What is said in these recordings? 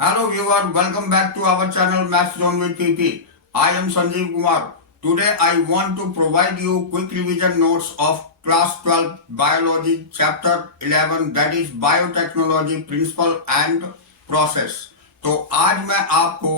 Hello viewer, welcome back to our channel Maths Zone with PP. I am Sanjeev Kumar. Today I want to provide you quick revision notes of class 12 biology chapter 11 that is biotechnology principle and process. तो आज मैं आपको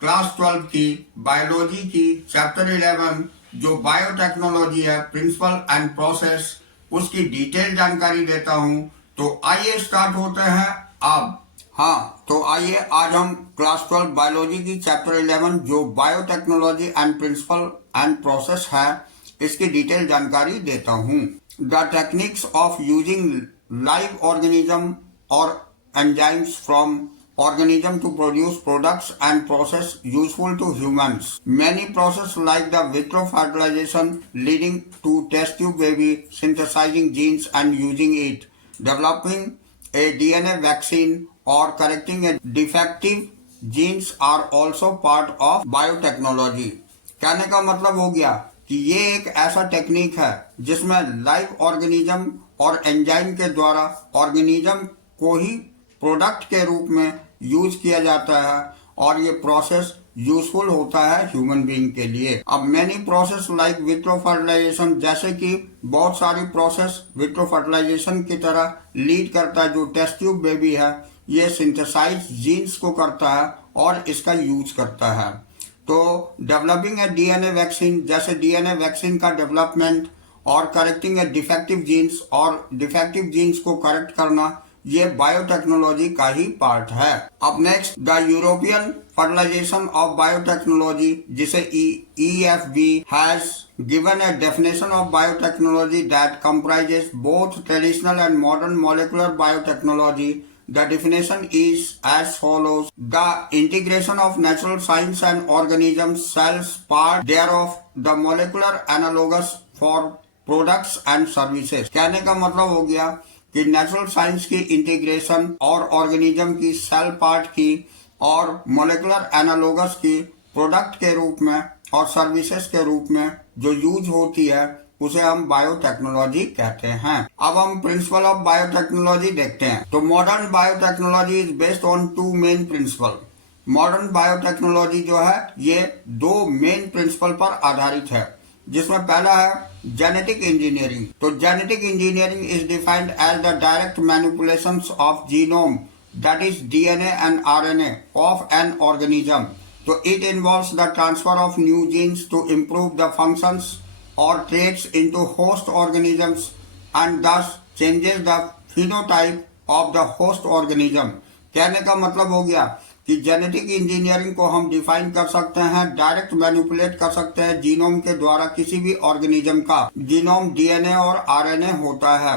class 12 की biology की chapter 11 जो biotechnology है principal and process उसकी detail जानकारी देता हूं। तो आइए स्टार्ट होते हैं अब। हाँ, तो आइए आज हम क्लास 12 बायोलॉजी की चैप्टर 11 जो biotechnology and principle and process है इसकी डिटेल जानकारी देता हूँ। The techniques of using live organism और enzymes from organism to produce products and process useful to humans. Many processes like the vitro fertilization leading to test tube baby synthesizing genes and using it, developing a DNA vaccine or correcting a defective genes are also part of biotechnology. कहने का मतलब हो गया कि ये एक ऐसा technique है जिसमें लाइव ऑर्गेनिज्म और एंजाइम के द्वारा ऑर्गेनिज्म को ही प्रोडक्ट के रूप में यूज किया जाता है और ये प्रोसेस यूजफुल होता है ह्यूमन बीइंग के लिए। अब many process like vitro fertilisation, जैसे कि बहुत सारी प्रोसेस विट्रो फर्टिलाइजेशन की तरह लीड करता है जो टेस्ट ट्यूब बेबी है, ये सिंथेसाइज जीन्स को करता है और इसका यूज करता है। तो डेवलपिंग ए डीएनए वैक्सीन, जैसे डीएनए वैक्सीन का डेवलपमेंट और करेक्टिंग ए डिफेक्टिव जीन्स और डिफेक्टिव जीन्स को करेक्ट करना, ये बायोटेक्नोलॉजी का ही पार्ट है। अब next, the European fertilisation of biotechnology, जिसे EFB has given a definition of biotechnology that comprises both traditional and modern molecular biotechnology. The definition is as follows: the integration of natural science and organisms, cells, part thereof, the molecular analogous for products and services. कहने का मतलब हो गया कि natural science की integration और organism की cell part की और मोलिकुलर एनालोगस की प्रोडक्ट के रूप में और सर्विसेज के रूप में जो यूज होती है उसे हम बायोटेक्नोलॉजी कहते हैं। अब हम प्रिंसिपल ऑफ बायोटेक्नोलॉजी देखते हैं। तो modern biotechnology is based on two main principle. Modern biotechnology जो है ये दो मेन प्रिंसिपल पर आधारित है, जिसमें पहला है जेनेटिक इंजीनियरिंग। तो genetic engineering is defined as the direct manipulations of genome, that is DNA and RNA of an organism. तो it involves the transfer of new genes to improve the functions और traits into host organisms and this changes the phenotype of the host organism. कहने का मतलब हो गया कि genetic engineering को हम डिफाइन कर सकते हैं, डायरेक्ट मैनिपुलेट कर सकते हैं जीनोम के द्वारा किसी भी ऑर्गेनिज्म का। जीनोम DNA और RNA होता है,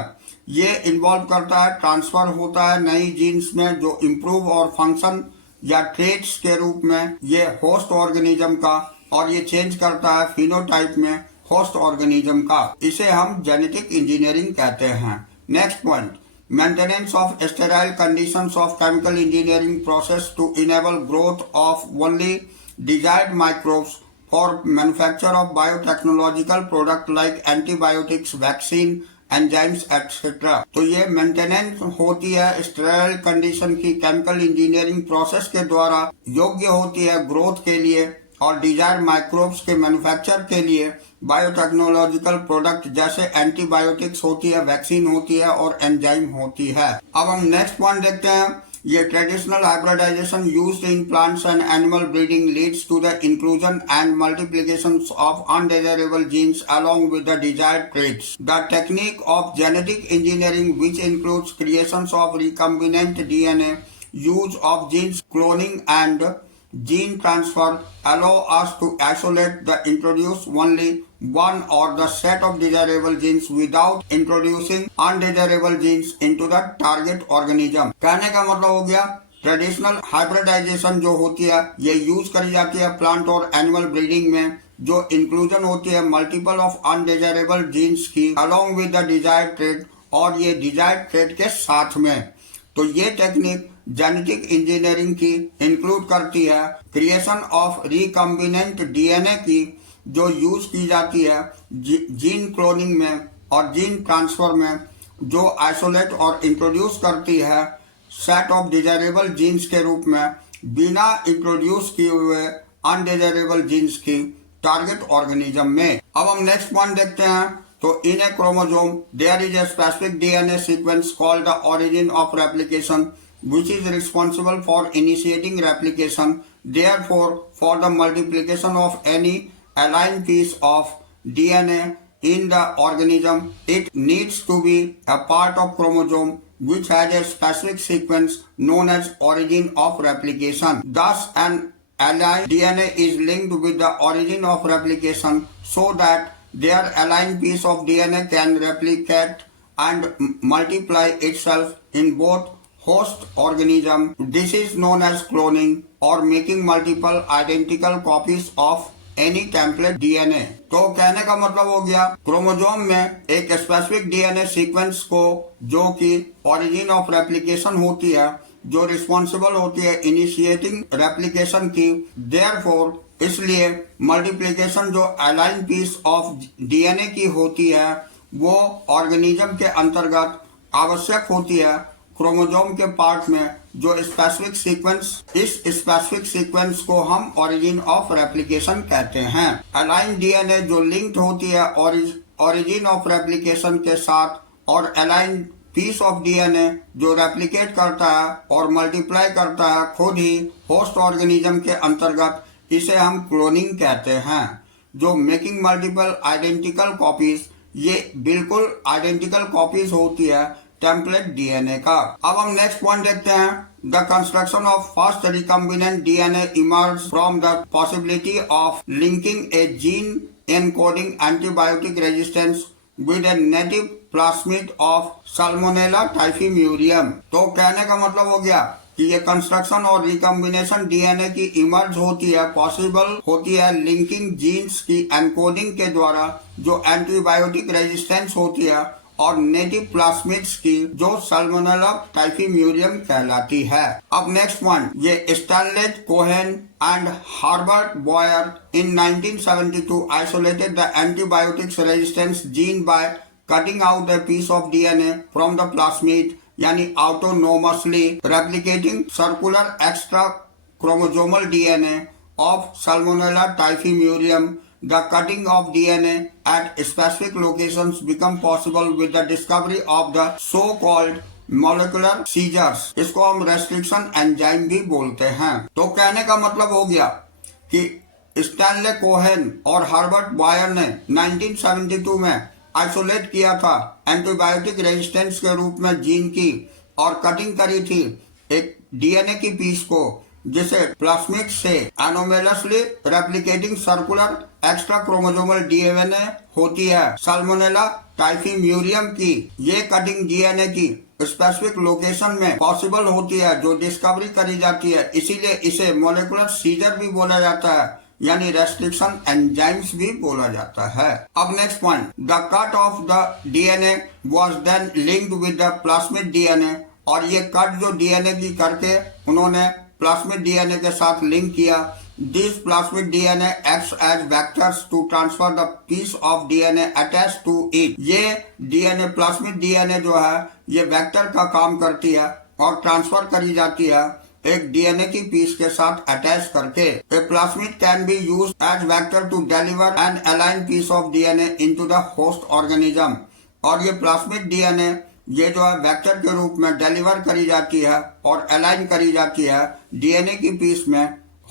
ये इन्वॉल्व करता है, ट्रांसफर होता है नई जीन्स में जो इम्प्रूव और फंक्शन या ट्रेट्स के रूप में ये होस्ट ऑर्गेनिज्म का, और ये चेंज करता है फिनोटाइप में होस्ट ऑर्गेनिज्म का। इसे हम जेनेटिक इंजीनियरिंग कहते हैं। Next point, maintenance of sterile conditions of chemical engineering process to enable growth of only desired microbes for manufacture of biotechnological product like antibiotics, vaccine, enzymes, etc. तो ये maintenance होती है sterile condition की chemical engineering process के द्वारा, योग्य होती है ग्रोथ के लिए और डिजायर माइक्रोब्स के मैन्युफैक्चर के लिए बायोटेक्नोलॉजिकल प्रोडक्ट जैसे एंटीबायोटिक्स होती है, वैक्सीन होती है और एंजाइम होती है। अब हम नेक्स्ट पॉइंट देखते हैं। ये traditional hybridisation used in plants and animal breeding leads to the inclusion and multiplication of undesirable genes along with the desired traits. The technique of genetic engineering which includes creation of recombinant DNA, use of genes cloning and gene transfer allow us to isolate the introduce only one or the set of desirable genes without introducing undesirable genes into the target organism. कहने का मतलब हो गया traditional hybridisation जो होती है ये use करी जाती है प्लांट और एनिमल ब्रीडिंग में, जो इंक्लूजन होती है मल्टीपल ऑफ अनडिजायरेबल जीन्स की along with the desired trait, और ये डिजायर्ड ट्रेट के साथ में। तो ये टेक्निक जेनेटिक इंजीनियरिंग की इंक्लूड करती है क्रिएशन ऑफ रिकम्बिनेंट DNA की, जो यूज की जाती है जीन क्लोनिंग में और जीन ट्रांसफर में, जो आइसोलेट और इंट्रोड्यूस करती है सेट ऑफ डिजायरेबल जीन्स के रूप में बिना इंट्रोड्यूस किए हुए अनडिजायरेबल जीन्स की टारगेट ऑर्गेनिज्म में। अब हम नेक्स्ट पॉइंट देखते हैं। तो in a chromosome there is a specific DNA sequence called the origin of replication which is responsible for initiating replication. Therefore, for the multiplication of any aligned piece of DNA in the organism, it needs to be a part of chromosome which has a specific sequence known as origin of replication. Thus, an aligned DNA is linked with the origin of replication so that their aligned piece of DNA can replicate and multiply itself in both host organism. This is known as cloning or making multiple identical copies of any template DNA. तो कहने का मतलब हो गया chromosome में एक specific DNA sequence को जो कि ओरिजिन ऑफ रेप्लिकेशन होती है, जो रिस्पॉन्सिबल होती है इनिशिएटिंग रेप्लिकेशन की। देयरफॉर इसलिए मल्टीप्लिकेशन जो अलाइन पीस ऑफ डीएनए की होती है वो ऑर्गेनिज्म के अंतर्गत आवश्यक होती है क्रोमोसोम के पार्ट में जो स्पेसिफिक सीक्वेंस, इस स्पेसिफिक सीक्वेंस को हम ओरिजिन ऑफ रेप्लिकेशन कहते हैं। अलाइन डीएनए जो लिंक्ड होती है ओरिजिन ऑफ रेप्लिकेशन के साथ और अलाइन पीस ऑफ डीएनए जो रेप्लिकेट करता है और मल्टीप्लाई करता है खुद ही होस्ट ऑर्गेनिज्म के अंतर्गत, इसे हम क्लोनिंग कहते हैं। जो मेकिंग मल्टीपल आइडेंटिकल कॉपीज, ये बिल्कुल आइडेंटिकल कॉपीज होती है टेम्पलेट डीएनए का। अब हम नेक्स्ट पॉइंट देखते हैं। The construction of first recombinant DNA emerge from the possibility of linking a gene encoding antibiotic resistance with a native plasmid of Salmonella typhimurium. तो कहने का मतलब हो गया कि ये कंस्ट्रक्शन और रिकम्बिनेशन डीएनए की इमर्ज होती है, पॉसिबल होती है लिंकिंग जीन्स की एनकोडिंग के द्वारा जो एंटीबायोटिक रेजिस्टेंस होती है और नेटिव प्लास्मिड्स की जो साल्मोनेला टाइफीम्यूरियम कहलाती है। अब नेक्स्ट पॉइंट, ये Stanley Cohen and Herbert Boyer in 1972 isolated the antibiotics resistance gene by cutting out the piece of DNA from the plasmid, यानी autonomously replicating circular extra chromosomal DNA of Salmonella typhimurium. The cutting of DNA at specific locations become possible with the discovery of the so-called molecular seizures. इसको हम restriction enzyme भी बोलते हैं। तो कहने का मतलब हो गया कि स्टैनले कोहेन और हार्बर्ट बॉयर ने 1972 में आइसोलेट किया था एंटीबायोटिक रेजिस्टेंस के रूप में जीन की और कटिंग करी थी एक डीएनए की पीस को, जिसे प्लास्मिड से anomalously replicating circular extra chromosomal DNA होती है साल्मोनेला टाइफीम्यूरियम की। ये कटिंग डीएनए की स्पेसिफिक लोकेशन में पॉसिबल होती है जो डिस्कवरी करी जाती है, इसीलिए इसे मोलिकुलर सीजर भी बोला जाता है, यानी रेस्ट्रिक्शन एंजाइम्स भी बोला जाता है। अब next point, the cut off the DNA was then linked with the plasmid DNA, और ये कट जो डीएनए की करके उन्होंने प्लास्मिड डीएनए के साथ लिंक किया। This plasmid DNA acts as vectors to transfer the piece of DNA attach to it. ये डीएनए प्लास्मिड डीएनए जो है ये वेक्टर का काम करती है और ट्रांसफर करी जाती है एक डीएनए की पीस के साथ अटैच करके। A plasmid can be used as vector to deliver an alien piece of DNA into the host organism, और ये प्लास्मिड डीएनए ये जो है वेक्टर के रूप में डिलीवर करी जाती है और अलाइन करी जाती है डीएनए की पीस में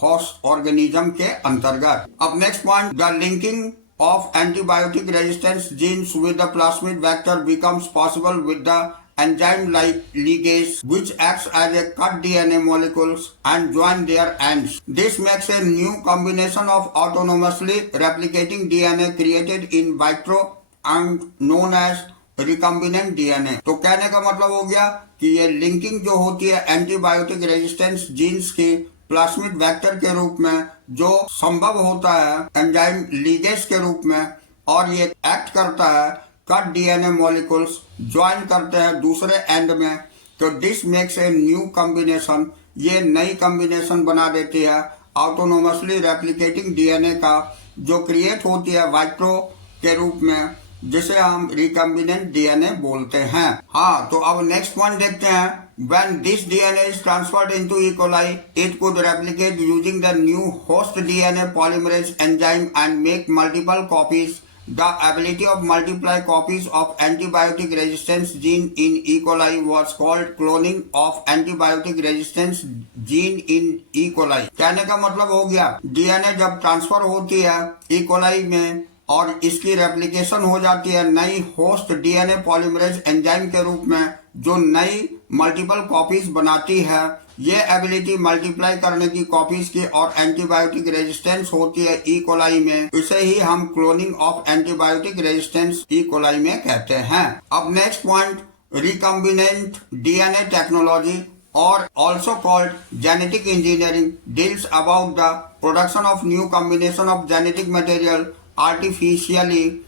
होस्ट ऑर्गेनिज्म के अंतर्गत। अब next point, the linking of antibiotic resistance genes with the plasmid vector becomes possible with the enzyme ligase, which acts as a cut DNA molecules and join their ends. This makes a new combination of autonomously replicating DNA created in vitro and known as recombinant DNA. तो कहने का मतलब हो गया कि ये linking जो होती है एंटीबायोटिक रेजिस्टेंस जीन्स की प्लास्मिड वेक्टर के रूप में जो संभव होता है एंजाइम लीगेज के रूप में, और ये एक्ट करता है कट डीएनए मॉलिक्यूल्स ज्वाइन करते हैं दूसरे एंड में। तो this makes a new combination, ये नई कॉम्बिनेशन बना देती है ऑटोनोमसली रेप्लिकेटिंग डीएनए का, जो क्रिएट होती है वाइट्रो के रूप में जिसे हम रिकम्बिनेंट डीएनए बोलते हैं। हाँ, तो अब नेक्स्ट पॉइंट देखते हैं। When this DNA is transferred into E. coli, it could replicate using the new host DNA polymerase enzyme and make multiple copies. The ability of multiply copies of antibiotic resistance gene in E. coli was called cloning of antibiotic resistance gene in E. coli. कहने का मतलब हो गया, DNA जब transfer होती है E. coli में और इसकी रेप्लिकेशन हो जाती है नई होस्ट डीएनए पॉलीमरेज एंजाइम के रूप में, जो नई मल्टीपल कॉपीज बनाती है। ये एबिलिटी मल्टीप्लाई करने की कॉपीज की और एंटीबायोटिक रेजिस्टेंस होती है ई कोलाई में, इसे ही हम cloning of antibiotic resistance E coli में कहते हैं। अब next point, recombinant DNA technology or also called genetic engineering deals about the production of new combination of genetic material artificially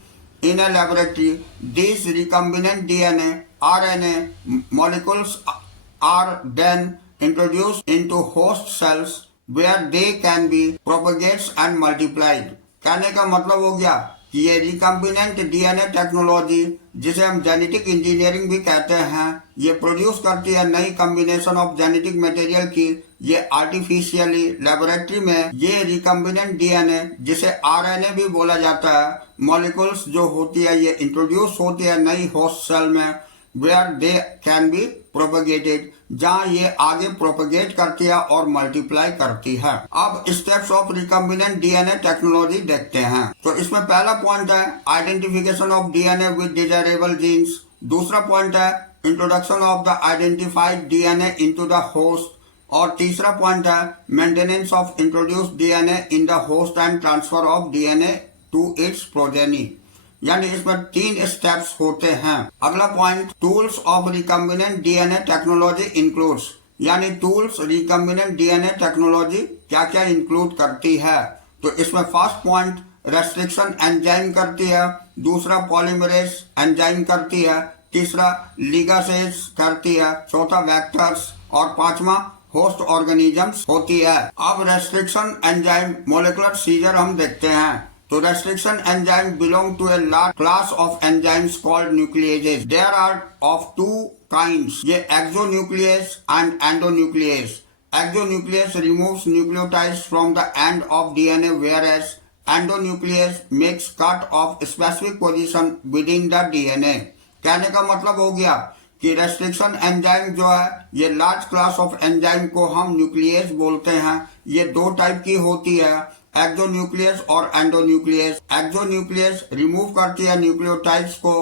in a laboratory. These recombinant DNA RNA molecules are then introduced into host cells where they can be propagated and multiplied. कहने का मतलब हो गया कि ये recombinant DNA technology, जिसे हम genetic engineering भी कहते हैं, ये प्रोड्यूस करती है नई कॉम्बिनेशन ऑफ जेनेटिक मटेरियल की। ये आर्टिफिशियली लेबोरेटरी में ये रिकम्बिनेंट डीएनए, जिसे आरएनए भी बोला जाता है, मॉलिक्यूल्स जो होती है ये इंट्रोड्यूस होती है नई होस्ट सेल में, where they can be propagated, जहां ये आगे प्रोपगेट करती है और मल्टीप्लाई करती है। अब steps of recombinant DNA technology देखते हैं। तो इसमें पहला पॉइंट है identification of DNA with desirable genes. दूसरा पॉइंट है introduction of the identified DNA into the host. और तीसरा पॉइंट है maintenance of introduced DNA in the host and transfer of DNA to its progeny. यानी इसमें 3 steps होते हैं। अगला point, tools of recombinant DNA technology includes, यानी tools recombinant DNA technology क्या क्या इंक्लूड करती है। तो इसमें फर्स्ट पॉइंट रेस्ट्रिक्शन एंजाइम करती है, दूसरा पॉलीमरेज एंजाइम करती है, तीसरा लिगासेज करती है, चौथा वेक्टर्स और पांचवा होस्ट ऑर्गेनिजम्स होती है। अब रेस्ट्रिक्शन एंजाइम मोलिकुलर सीजर हम देखते हैं। तो restriction enzyme belong to a large class of enzymes called nucleases. There are of 2 kinds. ये exonuclease and endonuclease. Exonuclease removes nucleotides from the end of DNA, whereas endonuclease makes cut of specific position within the DNA. कहने का मतलब हो गया कि restriction enzyme जो है, ये लार्ज क्लास ऑफ एंजाइम को हम न्यूक्लियस बोलते हैं। ये 2 टाइप की होती है, एक्सोन्यूक्लियस और एंडोन्यूक्लियस। एक्सोन्यूक्लियस रिमूव करती है न्यूक्लियोटाइड्स को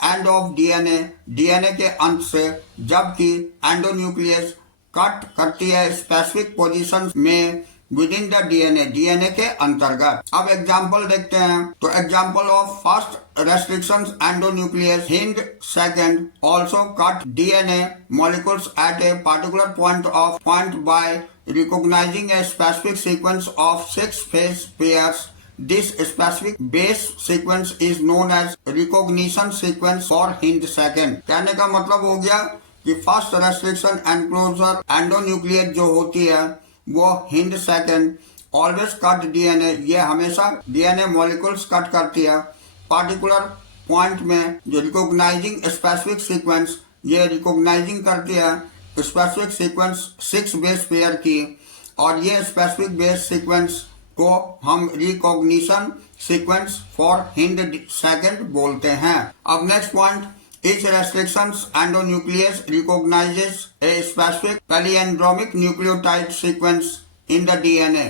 एंड ऑफ डीएनए, डीएनए के अंत से, जबकि एंडोन्यूक्लियस कट करती है स्पेसिफिक पोजीशंस में with in the DNA, DNA के अंतर्गत। अब एग्जांपल देखते हैं। तो example of first restrictions endonuclease hind, second also cut DNA molecules at a particular point by recognizing a specific sequence of 6 base pairs. This specific base sequence is known as recognition sequence for Hind second. कहने का मतलब हो गया कि first restriction enclosure endonuclease जो होती है वो hind second always cut DNA, ये हमेशा डीएनए मॉलिक्यूल्स कट करती है पार्टिकुलर पॉइंट में। जो रिकॉग्नाइजिंग स्पेसिफिक सीक्वेंस, ये रिकॉग्नाइजिंग करती है स्पेसिफिक सीक्वेंस 6 बेस पेयर की, और ये स्पेसिफिक बेस सीक्वेंस को हम recognition sequence for hind second बोलते हैं। अब next point, each restrictions endonuclease recognizes a specific palindromic nucleotide sequence in the DNA.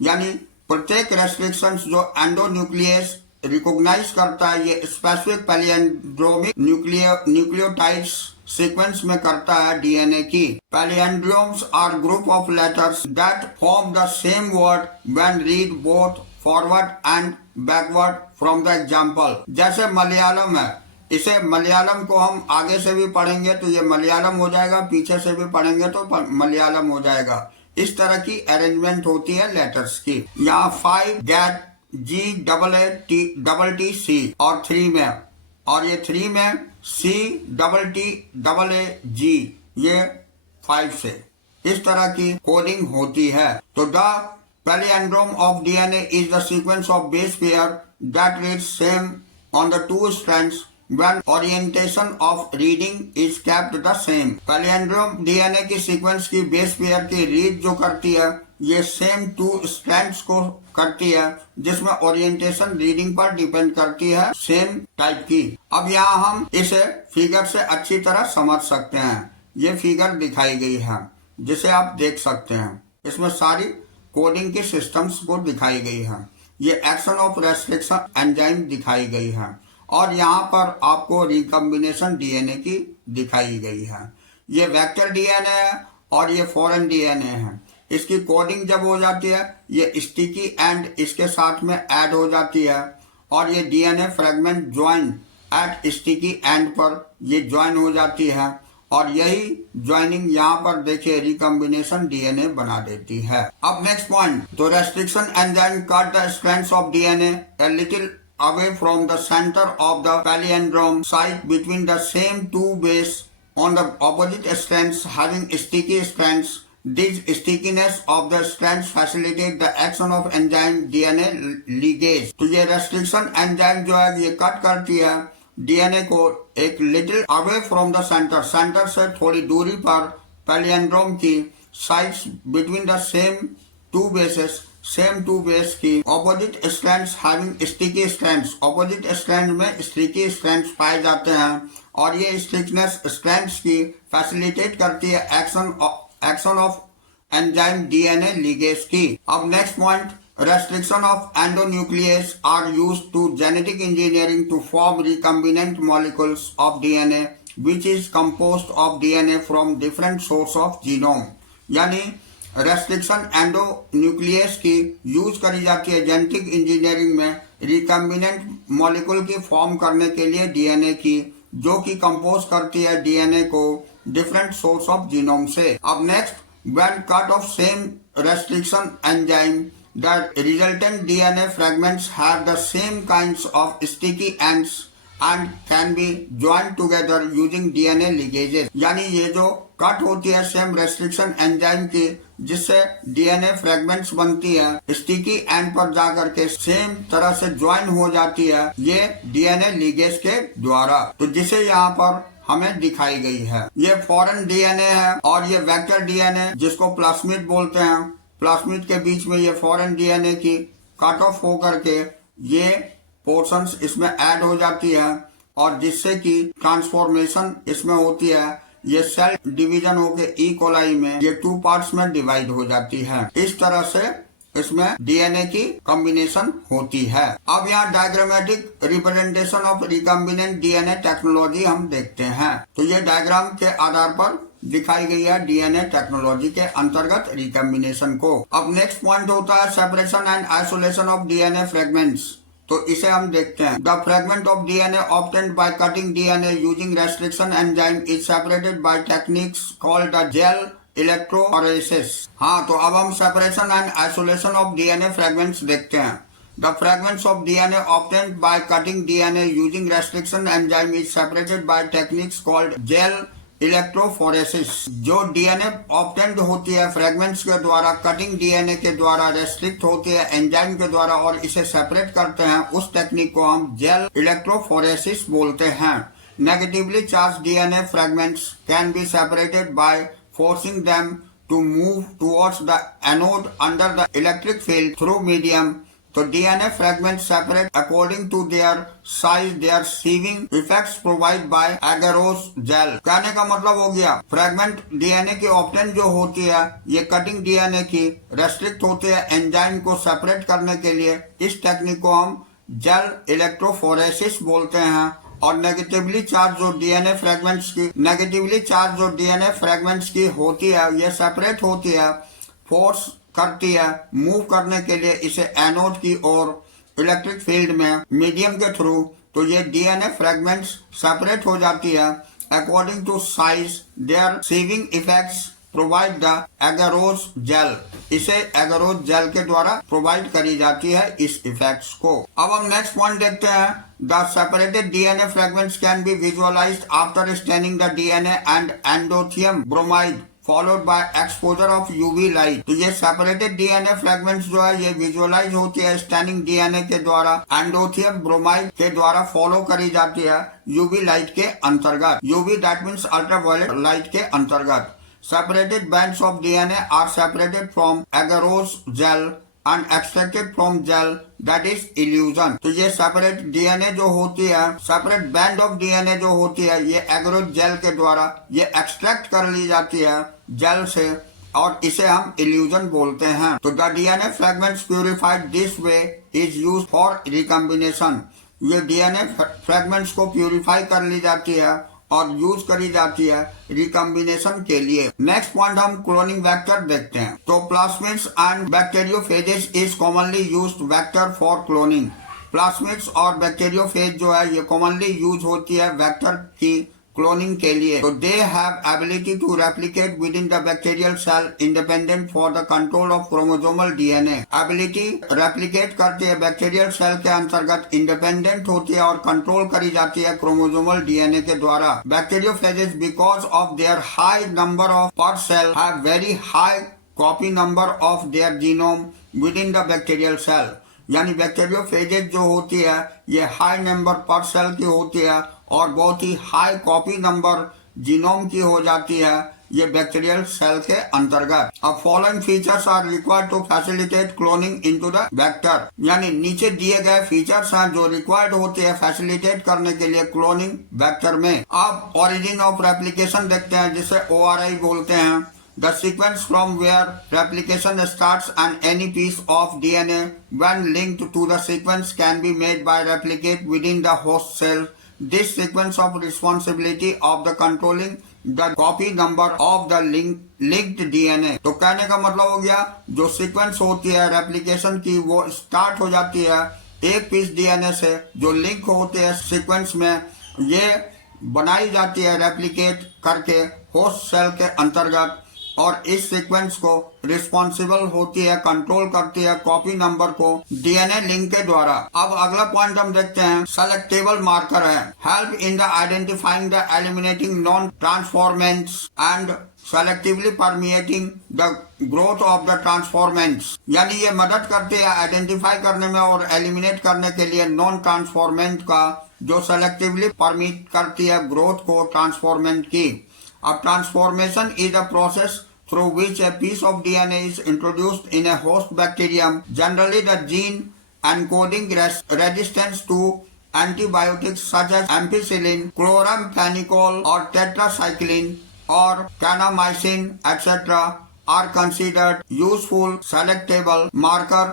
यानी प्रत्येक रेस्ट्रिक्शंस जो एंडोन्यूक्लियस रिकॉग्नाइज करता है, ये स्पेसिफिक पैलियंड्रोमिक न्यूक्लियोटाइड्स सीक्वेंस में करता है डीएनए की। Palindromes are group of letters that form the same word when read both forward and backward from the example. जैसे मलयालम है, इसे मलयालम को हम आगे से भी पढ़ेंगे तो ये मलयालम हो जाएगा, पीछे से भी पढ़ेंगे तो मलयालम हो जाएगा। इस तरह की अरेंजमेंट होती है लेटर्स की। यहाँ 5 गेट GAATTC और 3 में, और ये 3 में CTTAG, ये 5 से। इस तरह की कोडिंग होती है। तो the palindrome of DNA is the sequence of base pair that reads same on the two strands when orientation of reading is kept the same. Palindrome DNA की सीक्वेंस की बेस पेयर की read जो करती है ये same two strands को करती है, जिसमें ओरिएंटेशन रीडिंग पर डिपेंड करती है सेम टाइप की। अब यहाँ हम इसे फिगर से अच्छी तरह समझ सकते हैं। ये फिगर दिखाई गई है जिसे आप देख सकते हैं। इसमें सारी कोडिंग की सिस्टम्स को दिखाई गई है। ये एक्शन ऑफ रेस्ट्रिक्शन एंजाइम दिखाई गई है और यहाँ पर आपको रिकम्बिनेशन डीएनए की दिखाई गई है। ये वेक्टर डीएनए है और ये फॉरेन डीएनए है। इसकी कोडिंग जब हो जाती है ये स्टिकी एंड इसके साथ में ऐड हो जाती है और ये DNA fragment join at sticky end पर ये ज्वाइन हो जाती है और यही ज्वाइनिंग यहाँ पर देखिए रिकम्बिनेशन डीएनए बना देती है। अब नेक्स्ट पॉइंट, तो restriction enzyme cut the strands of DNA a little away from the center of the palindrome site between the same two bases on the opposite strands having sticky strands. This stickiness of the strands facilitate the action of enzyme DNA ligase. तो ये restriction enzyme जो है ये cut करती है DNA को एक little away from the centre, centre से थोड़ी दूरी पर पैलिएंड्रोम की sides between the same two bases, same two base की opposite strands having sticky strands, opposite strand में स्टिकी स्ट्रैंड्स पाए जाते हैं और ये स्टिकनेस स्ट्रैंड्स की फैसिलिटेट करती है action of enzyme DNA ligase की। अब next point, restriction of endonuclease are used to genetic engineering to form recombinant molecules of DNA which is composed of DNA from different source of genome। यानी restriction endonuclease की use करी जाती है genetic engineering में recombinant molecule की form करने के लिए डीएनए की, जो कि कंपोज करती है डीएनए को डिफरेंट सोर्स ऑफ जीनोम से। अब next, when cut off same restriction enzyme the resultant DNA fragments have the same kinds of sticky ends and can be joined together using DNA ligases। यानी ये जो cut होती है same restriction enzyme की जिससे DNA fragments बनती है sticky end पर जाकर के सेम तरह से ज्वाइन हो जाती है ये डीएनए लिगेज के द्वारा, तो जिसे यहाँ पर हमें दिखाई गई है। ये फॉरेन डीएनए है और ये वेक्टर डीएनए जिसको प्लास्मिड बोलते हैं, प्लास्मिड के बीच में ये फॉरेन डीएनए की कट ऑफ होकर के ये पोर्शंस इसमें ऐड हो जाती है और जिससे कि ट्रांसफॉर्मेशन इसमें होती है। ये सेल डिवीजन होके ई कोलाई में ये टू पार्ट्स में डिवाइड हो जाती है। इस तरह से इसमें डीएनए की कॉम्बिनेशन होती है। अब यहाँ diagrammatic representation of recombinant DNA technology हम देखते हैं। तो ये डायग्राम के आधार पर दिखाई गई है डीएनए टेक्नोलॉजी के अंतर्गत रिकम्बिनेशन को। अब नेक्स्ट पॉइंट होता है separation and isolation of DNA fragments. तो इसे हम देखते हैं। The fragment of DNA obtained by cutting DNA using restriction enzyme is separated by techniques called the gel electrophoresis. हाँ, तो अब हम separation and isolation of DNA fragments देखते हैं। The fragments of DNA obtained by cutting DNA using restriction enzyme is separated by techniques called gel electrophoresis. जो DNA obtained होती है fragments के द्वारा कटिंग डीएनए के द्वारा रेस्ट्रिक्ट होती है एंजाइम के द्वारा और इसे सेपरेट करते हैं, उस टेक्निक को हम जेल इलेक्ट्रोफोरेसिस बोलते हैं। Negatively charge DNA fragments can be separated by forcing them to move towards the anode under the electric field through medium। तो DNA fragment separate according to their size, their sieving effects provide by agarose gel. कहने का मतलब हो गया fragment DNA की obtain जो होती है ये कटिंग डीएनए की रेस्ट्रिक्ट होती है एंजाइम को सेपरेट करने के लिए। इस टेक्निक को हम जेल इलेक्ट्रोफोरेसिस बोलते हैं। और नेगेटिवली चार्ज जो डीएनए फ्रेगमेंट्स की होती है ये सेपरेट होती है, फोर्स करती है मूव करने के लिए इसे एनोड की ओर इलेक्ट्रिक फील्ड में मीडियम के थ्रू। तो ये डीएनए फ्रेगमेंट्स सेपरेट हो जाती है according to size, their sieving effects provide the agarose gel. इसे एगरोस जेल के द्वारा प्रोवाइड करी जाती है इस इफेक्ट्स को। अब हम नेक्स्ट पॉइंट देखते हैं। The separated DNA fragments can be visualised after staining the DNA and ethidium bromide followed by exposure of UV light. तो ये सेपरेटेड डीएनए फ्रेगमेंट्स जो है ये विजुअलाइज होती है स्टैनिंग डीएनए के द्वारा, एंडोथियम ब्रोमाइड के द्वारा फॉलो करी जाती है यूवी लाइट के अंतर्गत। UV that means ultraviolet light के अंतर्गत। Separated bands of DNA are separated from agarose gel and extracted from gel, that is illusion। तो ये सेपरेट डीएनए जो होती है, सेपरेट बैंड ऑफ डीएनए जो होती है, ये एगरोज जेल के द्वारा ये एक्सट्रैक्ट कर ली जाती है जेल से, और इसे हम इल्यूजन बोलते हैं। तो the DNA fragments purified this way is use for recombination. ये डीएनए फ्रेगमेंट्स को प्यूरिफाई कर ली जाती है और यूज करी जाती है रिकम्बिनेशन के लिए। नेक्स्ट पॉइंट हम क्लोनिंग वेक्टर देखते हैं। तो plasmids and bacteriophages is commonly used vector for cloning. Plasmids और बैक्टीरियोफेज जो है ये कॉमनली यूज होती है वेक्टर की क्लोनिंग के लिए। तो they have ability to replicate within the bacterial cell independent for the control of chromosomal DNA. Ability replicate करती है बैक्टीरियल सेल के अंतर्गत, इंडिपेंडेंट होती है और कंट्रोल करी जाती है क्रोमोसोमल डीएनए के द्वारा। Bacteriophages because of their high number of per cell have very high copy number of their genome within the bacterial cell. यानी बैक्टीरियोफेजेस जो होती है ये हाई नंबर पर सेल की होती है और बहुत ही हाई कॉपी नंबर जीनोम की हो जाती है ये बैक्टीरियल सेल के अंतर्गत। अब following features are required to facilitate cloning into the vector. यानी नीचे दिए गए फीचर्स हैं जो रिक्वायर्ड होते हैं फैसिलिटेट करने के लिए क्लोनिंग वेक्टर में। अब ओरिजिन ऑफ रेप्लिकेशन देखते हैं जिसे ORI बोलते हैं। The sequence from where replication starts and any piece of DNA when linked to the sequence can be made by replicate within the host cell. This sequence of responsibility of the controlling the copy number of the linked DNA। तो कहने का मतलब हो गया जो sequence होती है replication की वो स्टार्ट हो जाती है एक पीस डीएनए से जो लिंक होते हैं सीक्वेंस में, ये बनाई जाती है रेप्लिकेट करके होस्ट सेल के अंतर्गत, और इस सीक्वेंस को रिस्पॉन्सिबल होती है, कंट्रोल करती है कॉपी नंबर को डीएनए लिंक के द्वारा। अब अगला पॉइंट हम देखते हैं सेलेक्टेबल मार्कर है। Help in the identifying the eliminating non transformants and selectively permitting the growth of the transformants. यानी ये मदद करती है आइडेंटिफाई करने में और एलिमिनेट करने के लिए नॉन ट्रांसफॉर्मेंट का, जो सेलेक्टिवली परमिट करती है ग्रोथ को ट्रांसफॉर्मेंट की। अब transformation is a process through which a piece of DNA is introduced in a host bacterium. Generally, the gene encoding resistance to antibiotics such as ampicillin, chloramphenicol, or tetracycline, or kanamycin, etc. are considered useful selectable marker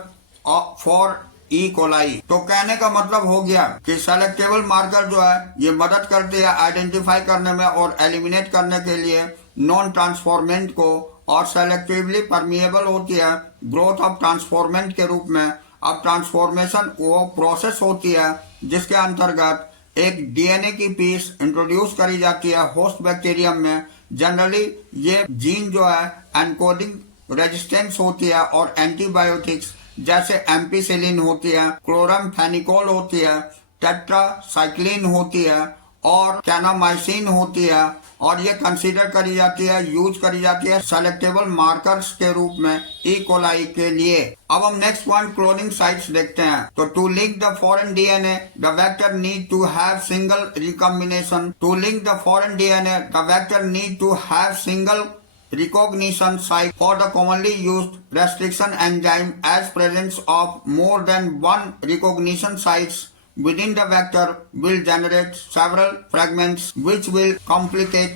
for E. coli। तो कहने का मतलब हो गया कि selectable marker जो है ये मदद करते हैं आइडेंटिफाई करने में और एलिमिनेट करने के लिए नॉन ट्रांसफॉर्मेंट को, और सेलेक्टिवली परमिएबल होती है ग्रोथ ऑफ ट्रांसफॉर्मेंट के रूप में। अब ट्रांसफॉर्मेशन वो प्रोसेस होती है जिसके अंतर्गत एक डीएनए की पीस इंट्रोड्यूस करी जाती है होस्ट बैक्टीरियम में। जनरली ये जीन जो है एनकोडिंग रेजिस्टेंस होती है और एंटीबायोटिक्स जैसे एम्पिसिलिन होती है, क्लोराम्फेनिकोल होती है, टेट्रासाइक्लिन होती है और कैनामाइसिन होती है, और ये कंसीडर करी जाती है, यूज करी जाती है सेलेक्टेबल मार्कर्स के रूप में ई कोलाई के लिए। अब हम नेक्स्ट पॉइंट क्लोनिंग साइट्स देखते हैं। तो to link the foreign DNA the vector need to have single recombination. To link the foreign DNA the vector need to have single recognition site for the commonly used restriction enzyme, as presence of more than one recognition sites within the vector will generate several fragments which will complicate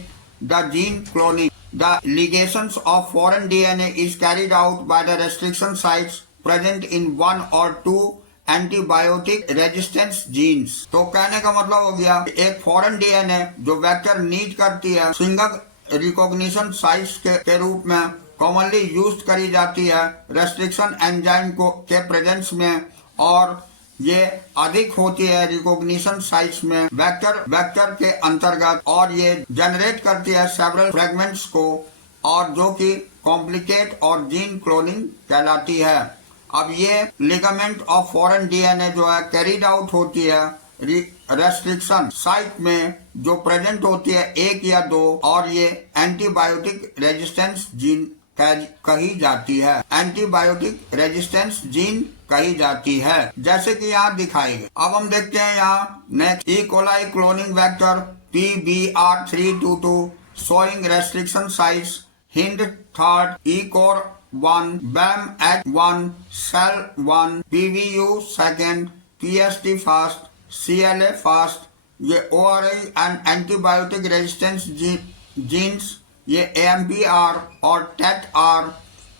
the gene cloning. The ligations of foreign DNA is carried out by the restriction sites present in one or two antibiotic resistance genes. तो कहने का मतलब हो गया एक foreign DNA जो vector need करती है सिंगल रिकॉग्निशन साइट्स के रूप में कॉमनली यूज करी जाती है रेस्ट्रिक्शन एंजाइम को के प्रेजेंस में, और ये अधिक होती है रिकॉग्निशन साइट्स में वेक्टर के अंतर्गत, और ये जनरेट करती है सेवरल फ्रेगमेंट्स को, और जो कि कॉम्प्लिकेट और जीन क्लोनिंग कहलाती है। अब ये लिगामेंट ऑफ फॉरेन डीएनए जो है कैरीड आउट होती है रेस्ट्रिक्शन साइट में जो प्रेजेंट होती है एक या दो, और ये एंटीबायोटिक रेजिस्टेंस जीन कही जाती है। एंटीबायोटिक रेजिस्टेंस जीन कही जाती है, जैसे कि यहाँ दिखाई गई। अब हम देखते हैं यहाँ next, E coli cloning vector PBR322 showing restriction size hind third E core 1 BAM H1 cell 1 PVU second PST fast CLA fast, ये ORI and antibiotic resistance genes, ये AMPR और TET-R,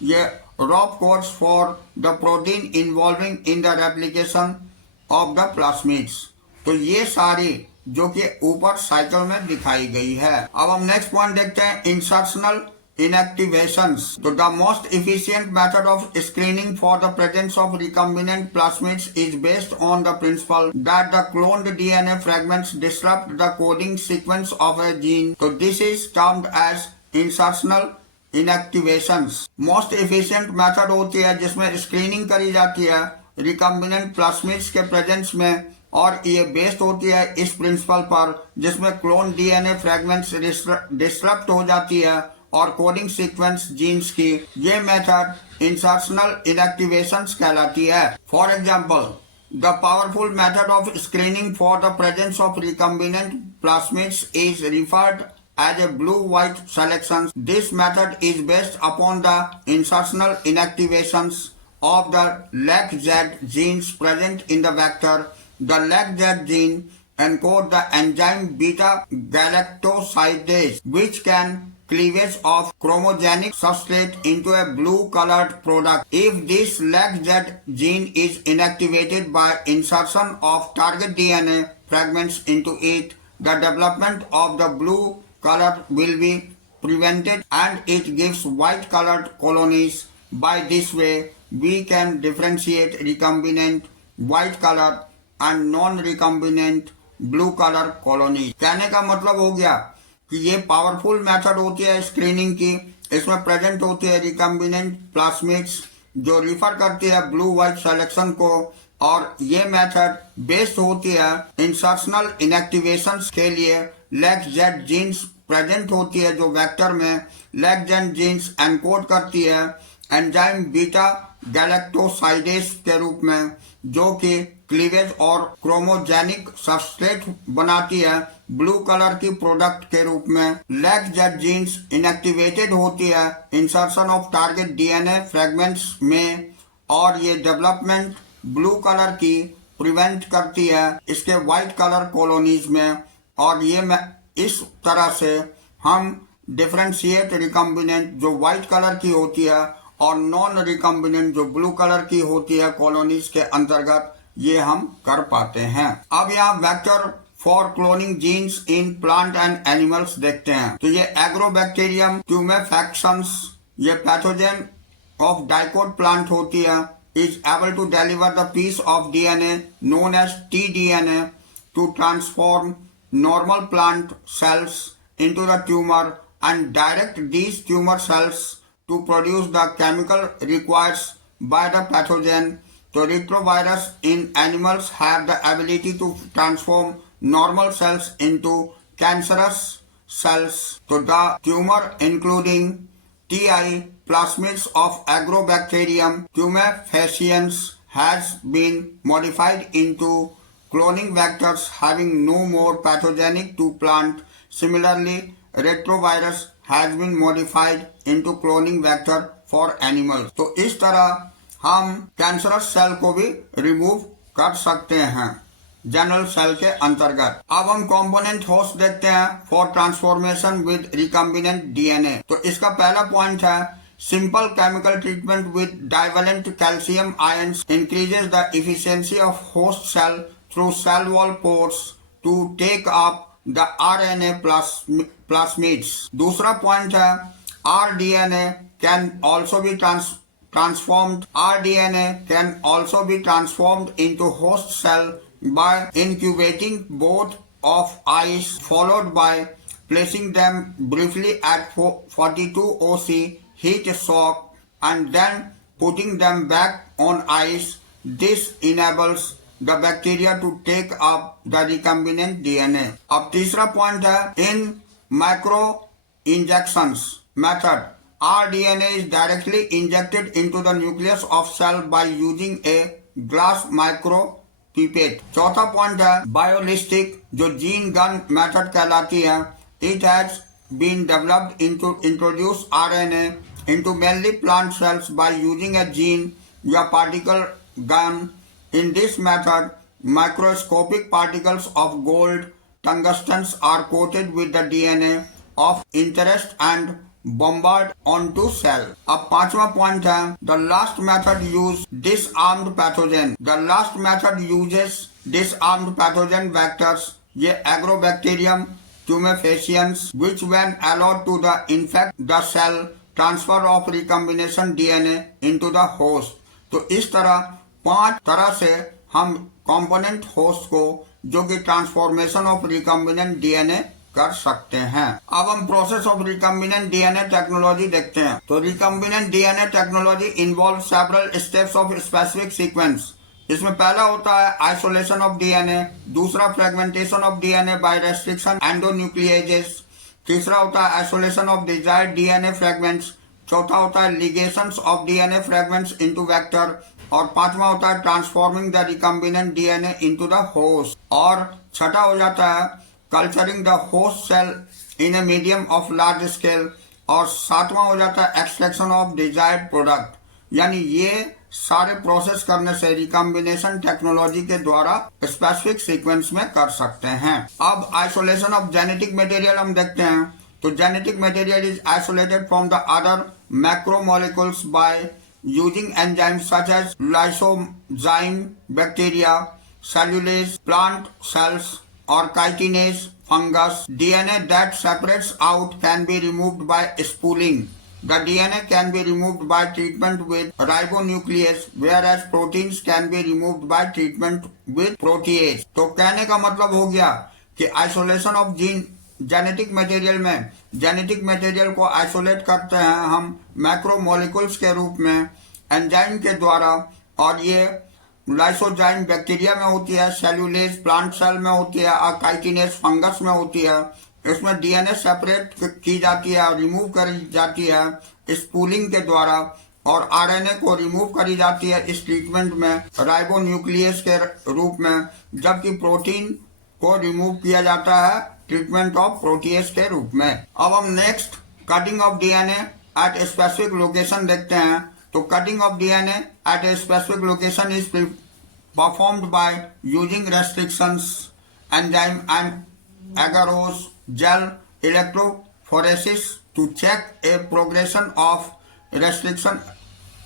ये ROP codes for the protein involving in the replication of the plasmids। तो ये सारी जो कि ऊपर साइकिल में दिखाई गई है। अब हम नेक्स्ट पॉइंट देखते हैं, insertional inactivations। So the most efficient method of screening for the presence of recombinant plasmids is based on the principle that the cloned DNA fragments disrupt the coding sequence of a gene। So this is termed as insertional inactivations। Most efficient method होती है जिसमें screening करी जाती है recombinant plasmids के presence में, और ये बेस्ड होती है इस प्रिंसिपल पर जिसमें क्लोन डीएनए फ्रैगमेंट्स डिस्टरप्ट हो जाती है और कोडिंग सीक्वेंस जीन्स की। ये मेथड इंसर्शनल इनएक्टिवेशंस कहलाती है। For example, the powerful method of screening for the presence of recombinant plasmids is referred as a blue-white selection। This method is based upon the insertional inactivations of the LAC-Z genes present in the vector। The LAC-Z gene encodes the enzyme beta-galactosidase, which can cleavage of chromogenic substrate into a blue-colored product। If this LAC-Z gene is inactivated by insertion of target DNA fragments into it, the development of the blue color will be prevented and it gives white colored colonies। By this way, we can differentiate recombinant white color and non-recombinant blue color colonies। कहने का मतलब हो गया कि ये powerful method होती है screening की। इसमें प्रेजेंट होती है रिकम्बिनेंट प्लास्मिड्स जो रिफर करती है ब्लू व्हाइट सिलेक्शन को, और ये मेथड बेस्ड होती है इंसर्शनल इनएक्टिवेशंस के लिए। LAC-Z जीन्स प्रेजेंट होती है जो वेक्टर में LAC-Z जीन्स एनकोड करती है एंजाइम बीटा गैलेक्टोसाइडेस के रूप में, जो कि क्लीवेज और क्रोमोजेनिक सबस्ट्रेट बनाती है ब्लू कलर की प्रोडक्ट के रूप में। LAC-Z जीन्स इनएक्टिवेटेड होती है insertion of target DNA fragments में, और ये डेवलपमेंट ब्लू कलर की प्रिवेंट करती है इसके व्हाइट कलर कॉलोनीज में। और ये इस तरह से हम डिफरेंशिएट रिकम्बिनेंट जो व्हाइट कलर की होती है और नॉन रिकम्बिनेंट जो ब्लू कलर की होती है कॉलोनीज के अंतर्गत, ये हम कर पाते हैं। अब यहाँ vector for cloning genes in plant and animals देखते हैं। तो ये एग्रोबैक्टीरियम ट्यूमेफैक्शंस, ये पैथोजेन ऑफ डाइकोट प्लांट होती है, is able to deliver the piece of DNA known as tDNA to transform normal plant cells into the tumor and direct these tumor cells to produce the chemical required by the pathogen। So retrovirus in animals have the ability to transform normal cells into cancerous cells। So the tumor including TI plasmids of Agrobacterium tumefaciens has been modified into cloning vectors having no more pathogenic to plant। Similarly, retrovirus has been modified into cloning vector for animals। तो इस तरह हम cancerous cell को भी remove कर सकते हैं general cell के अंतर्गत। अब हम कंपोनेंट होस्ट देखते हैं for transformation with recombinant DNA. तो इसका पहला पॉइंट है simple chemical treatment with divalent calcium ions increases the efficiency of host cell through cell wall pores to take up the RNA plasmids। दूसरा point है rDNA can also be transformed। rDNA can also be transformed into host cell by incubating both of eyes followed by placing them briefly at 42 OC heat shock and then putting them back on ice। This enables the bacteria to take up the recombinant DNA। अब तीसरा point है इन micro injections method, rDNA is directly injected into the nucleus of cell by using a glass micropipette. चौथा point है biolistic, जो gene gun method कहलाती है. It has been developed into introduce RNA into mainly plant cells by using a gene या particle gun. In this method, microscopic particles of gold tungstens are coated with the DNA of interest and bombard onto cell. अब पांचवा point है the last method use disarmed pathogen. The last method uses disarmed pathogen vectors. ये agrobacterium tumefaciens which when allowed to the infect the cell transfer of recombination DNA into the host. तो इस तरह 5 तरह से हम component host को जो कि ट्रांसफॉर्मेशन ऑफ रिकम्बिनेंट डीएनए कर सकते हैं. अब हम process of recombinant DNA technology देखते हैं. तो recombinant DNA technology involve several steps of specific sequence. इसमें पहला होता है आइसोलेशन ऑफ डीएनए, दूसरा fragmentation of DNA by restriction endonucleases, तीसरा होता है isolation of desired DNA fragments, चौथा होता है ligations of DNA fragments into vector, और पांचवा होता है transforming the recombinant DNA into the host, और छठा हो जाता है culturing the host cell in a medium of large scale, और सातवां हो जाता है एक्सट्रैक्शन ऑफ डिजायर्ड प्रोडक्ट. यानी ये सारे प्रोसेस करने से रिकम्बिनेशन टेक्नोलॉजी के द्वारा स्पेसिफिक सीक्वेंस में कर सकते हैं. अब आइसोलेशन ऑफ जेनेटिक मटेरियल हम देखते हैं. तो genetic material is isolated from the other macromolecules by using enzymes such as lysozyme bacteria, cellulase plant cells, or chitinase fungus. DNA that separates out can be removed by spooling. The DNA can be removed by treatment with ribonuclease, whereas proteins can be removed by treatment with protease. तो कहने का मतलब हो गया कि isolation of gene genetic material में genetic material को isolate करते हैं हम मैक्रोमोलिक्यूल्स के रूप में एंजाइम के द्वारा, और ये लाइसोजाइम बैक्टीरिया में होती है, सेल्यूलेज प्लांट सेल में होती है, और काइटिनेज फंगस में होती है. इसमें डीएनए सेपरेट की जाती है और रिमूव करी जाती है स्पूलिंग के द्वारा, और आरएनए को रिमूव करी जाती है इस ट्रीटमेंट में राइबोन्यूक्लियस के रूप में, जबकि प्रोटीन को रिमूव किया जाता है ट्रीटमेंट ऑफ प्रोटीएस के रूप में. अब हम next cutting of DNA at specific location देखते हैं. तो cutting of DNA at a specific location is performed by using restrictions enzyme and agarose gel electrophoresis to check a progression of restriction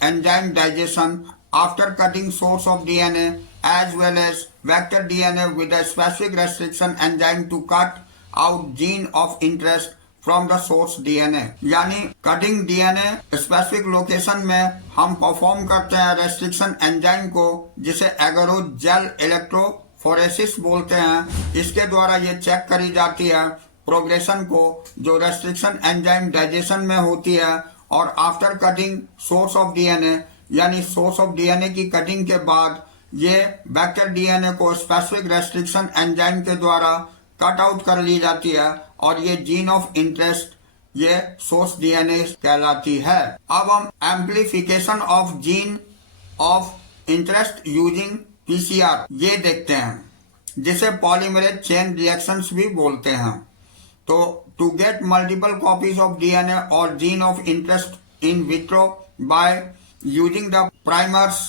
enzyme digestion after cutting source of DNA as well as vector DNA with a specific restriction enzyme to cut out gene of interest from the source DNA. यानी cutting DNA specific location में हम perform करते हैं restriction enzyme को, जिसे एगरो gel electrophoresis बोलते हैं. इसके द्वारा ये चेक करी जाती है प्रोग्रेशन को जो रेस्ट्रिक्शन एंजाइम डाइजेशन में होती है, और after cutting source of DNA यानी सोर्स ऑफ डीएनए की कटिंग के बाद ये वेक्टर डीएनए को स्पेसिफिक रेस्ट्रिक्शन एंजाइम के द्वारा कट आउट कर ली जाती है, और ये जीन ऑफ इंटरेस्ट ये सोर्स डीएनए कहलाती है. अब हम amplification of gene of interest using PCR ये देखते हैं, जिसे पॉलीमरेज चेन रिएक्शंस भी बोलते हैं. तो to get multiple copies of DNA or gene of interest in vitro by using the primers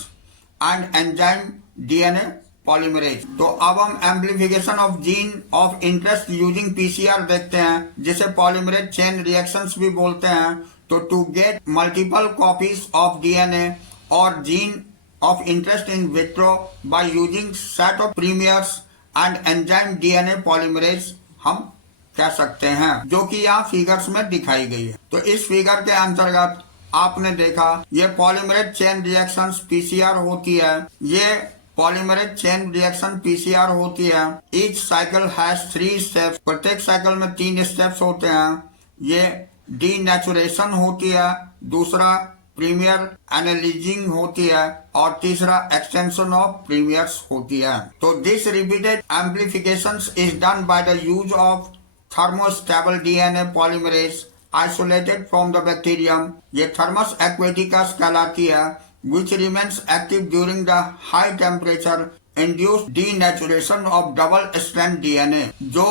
and enzyme DNA polymerase. तो अब हम amplification of gene of interest using PCR देखते हैं, जिसे पॉलीमरेज चेन रिएक्शंस भी बोलते हैं. तो to get multiple copies of DNA और gene of interest in vitro by using set of primers and enzyme DNA polymerase हम कह सकते हैं, जो कि यहाँ फिगर्स में दिखाई गई है. तो इस फिगर के अंतर्गत आपने देखा ये पॉलीमरेज चेन रिएक्शंस पीसीआर होती है. ये पॉलीमरेज चेन रिएक्शन पीसीआर होती है. Each cycle has 3 steps. प्रत्येक साइकिल में 3 स्टेप्स होते हैं. ये डीनेचुरेशन होती है, दूसरा प्रीमियर एनालिजिंग होती है, और तीसरा एक्सटेंशन ऑफ प्रीमियर्स होती है. तो this repeated amplification is done by the use of thermostable DNA polymerase isolated from the bacterium. ये थर्मस एक्वेटिकस कहलाती है, which remains active during the high temperature induced denaturation of double strand DNA, जो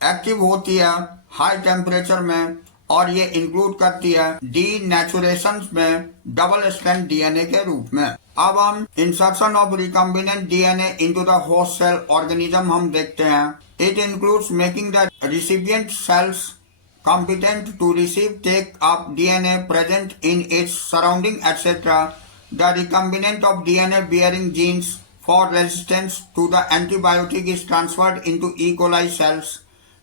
active होती है high temperature में और ये include करती है डीनेचुरेशन में डबल स्ट्रैंड डीएनए के रूप में। अब हम insertion of recombinant DNA into the host cell organism हम देखते हैं। It includes making the recipient cells competent to receive take up DNA present in its surrounding etc. The recombinant of DNA bearing genes for resistance to the antibiotic is transferred into E. coli cells.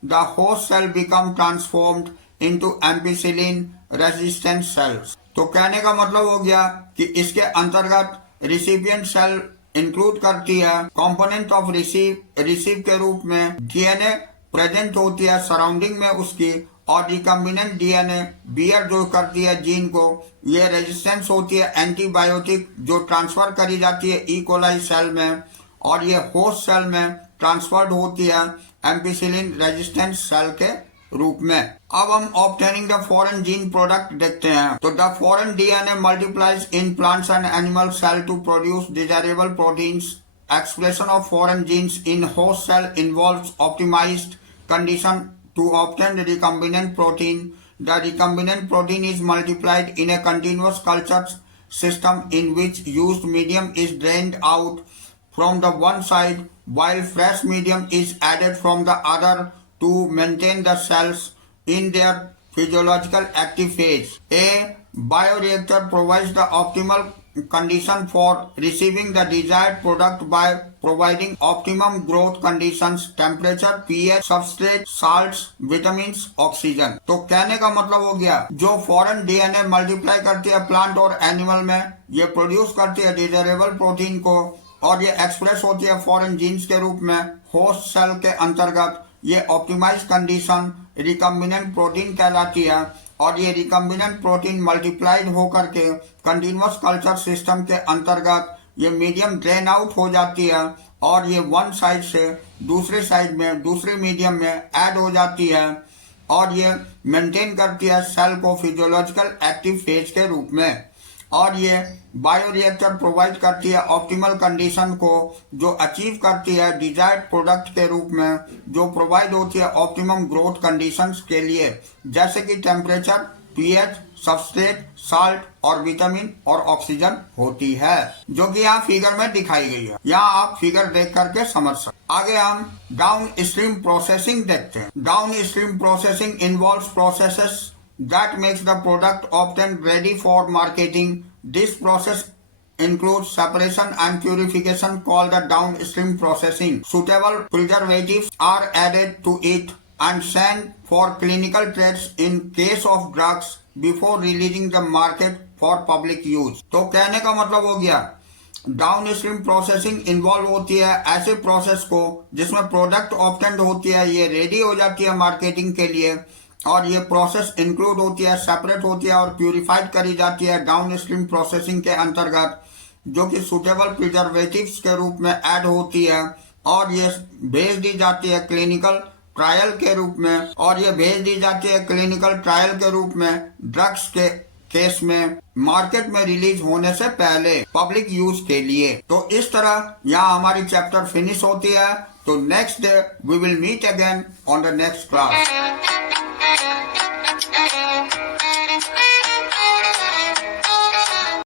The host cell become transformed into ampicillin resistant cells. तो कहने का मतलब हो गया कि इसके अंतर्गत recipient cell include करती है कंपोनेंट ऑफ रिसीव के रूप में डीएनए प्रेजेंट होती है सराउंडिंग में उसकी, और रिकम्बिनेंट डीएनए बियर जो करती है जीन को, ये रेजिस्टेंस होती है एंटीबायोटिक जो ट्रांसफर करी जाती है ई कोलाई सेल में, और ये होस्ट सेल में ट्रांसफर्ड होती है एम्पिसिलिन रेजिस्टेंट सेल के रूप में। अब हम obtaining the foreign gene product देखते हैं। तो the foreign DNA multiplies in plants and animal cell to produce desirable proteins. Expression of foreign genes in host cell involves optimized condition to obtain the recombinant protein. The recombinant protein is multiplied in a continuous culture system in which used medium is drained out from the one side while fresh medium is added from the other to maintain the cells in their physiological active phase. A bioreactor provides the optimal condition for receiving the desired product by providing optimum growth conditions, temperature, pH, substrate, salts, vitamins, oxygen। तो कहने का मतलब हो गया जो foreign DNA multiply करती है plant और एनिमल में, ये प्रोड्यूस करती है डिजायरेबल प्रोटीन को और ये एक्सप्रेस होती है फॉरेन जीन्स के रूप में होस्ट सेल के अंतर्गत। ये ऑप्टिमाइज कंडीशन रिकम्बिनेंट प्रोटीन कहलाती है और ये रिकम्बिनेंट प्रोटीन मल्टीप्लाइड होकर के कंटिन्यूअस कल्चर सिस्टम के अंतर्गत ये मीडियम ड्रेन आउट हो जाती है और ये वन साइड से दूसरे साइड में दूसरे मीडियम में ऐड हो जाती है और ये मेंटेन करती है सेल को फिजियोलॉजिकल एक्टिव फेज के रूप में। और ये बायोरिएक्टर प्रोवाइड करती है ऑप्टिमल कंडीशन को जो अचीव करती है डिजायर्ड प्रोडक्ट के रूप में जो प्रोवाइड होती है ऑप्टिमम ग्रोथ कंडीशंस के लिए, जैसे कि टेम्परेचर, पीएच, सबस्ट्रेट, साल्ट और विटामिन और ऑक्सीजन होती है, जो कि यहाँ फिगर में दिखाई गई है। यहाँ आप फिगर देख करके समझ सकते। आगे हम डाउन स्ट्रीम प्रोसेसिंग देखते हैं। Down stream processing involves processes that makes the product often ready for marketing. This process includes separation and purification called the downstream processing. Suitable preservatives are added to it and sent for clinical trials in case of drugs before releasing the market for public use. तो कहने का मतलब हो गया down stream processing involve होती है ऐसे process को जिसमें प्रोडक्ट ऑब्टेन्ड होती है, ये रेडी हो जाती है मार्केटिंग के लिए और ये प्रोसेस इंक्लूड होती है, सेपरेट होती है और प्यूरिफाइड करी जाती है डाउन स्ट्रीम प्रोसेसिंग के अंतर्गत, जो कि सुटेबल प्रिजर्वेटिव्स के रूप में ऐड होती है और ये भेज दी जाती है क्लिनिकल ट्रायल के रूप में और ये भेज दी जाती है क्लिनिकल ट्रायल के रूप में ड्रग्स के केस में मार्केट में रिलीज होने से पहले पब्लिक यूज के लिए। तो इस तरह यहाँ हमारी चैप्टर फिनिश होती है। तो next day we will meet again on the next class.